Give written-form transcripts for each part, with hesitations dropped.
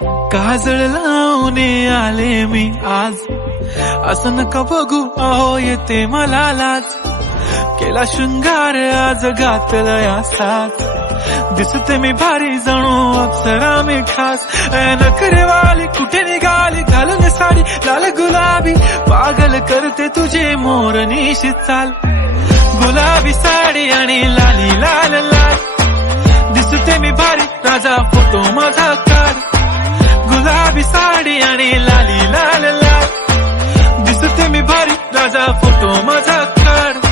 काजळ लावून आले मी आज, असं नका बघू अहो येते मला लाज. केला शृंगार आज घातला या साज, दिसते मी भारी जणू अप्सरा मी खास. नखरेवाली कुठे निघाली घालून साडी लाल गुलाबी, पागल करते तुझे मोरनीशी चाल. गुलाबी साडी आणि लाली लाल लाल, दिसते मी भारी राजा फोटो माझा काढ. गुलाबी साडी आणि लाली लाल लाल, दिसते मी भारी राजा फोटो माझा काढ.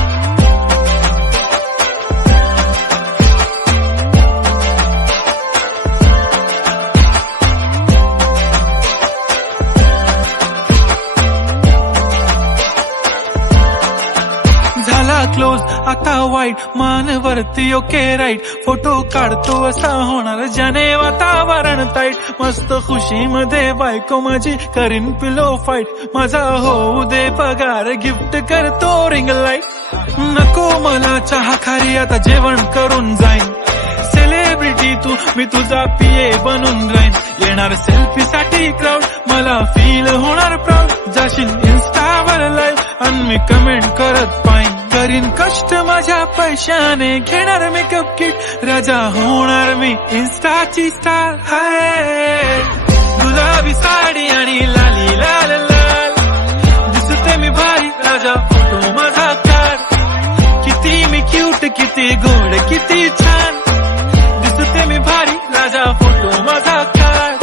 झाला क्लोज आता वाईट, मान वरती ओके राईट. फोटो काढतो असा होणार ज्याने वातावरण ताईट. मस्त खुशी मध्ये बायको माझी करीन पिलो फाईट. माझा होऊ दे पगार गिफ्ट करतो रिंग लाईट. नको मला चहा खारी आता जेवण करून जाईन. सेलिब्रिटी तू मी तुझा पिये बनून राहीन. येणार सेल्फी साठी क्राऊड मला फील होणार प्राऊड. जाशील इन्स्टावर लाईव्ह आणि मी कमेंट करत पाईन. करीन कष्ट माझ्या पैशाने घेणार मेकअप किट. राजा होणार मी इन्स्टाची स्टार. हाय गुलाबी साडी आणि लाली लाल लाल, दिसते मी भारी राजा फोटो माझा काढ. किती मी क्यूट किती गोड किती छान, दिसते मी भारी राजा फोटो माझा काढ.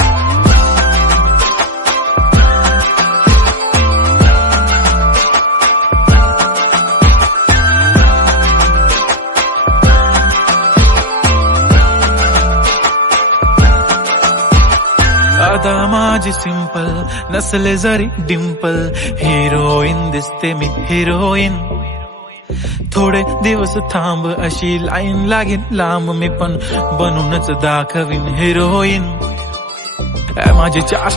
आता माझी सिंपल नसले जरी डिंपल, हिरोईन दिसते मी हिरोईन. थोडे दिवस थांब अशी लाईन लागेल लांब, मी पण बनूनच दाखवीन हिरोईन. माझी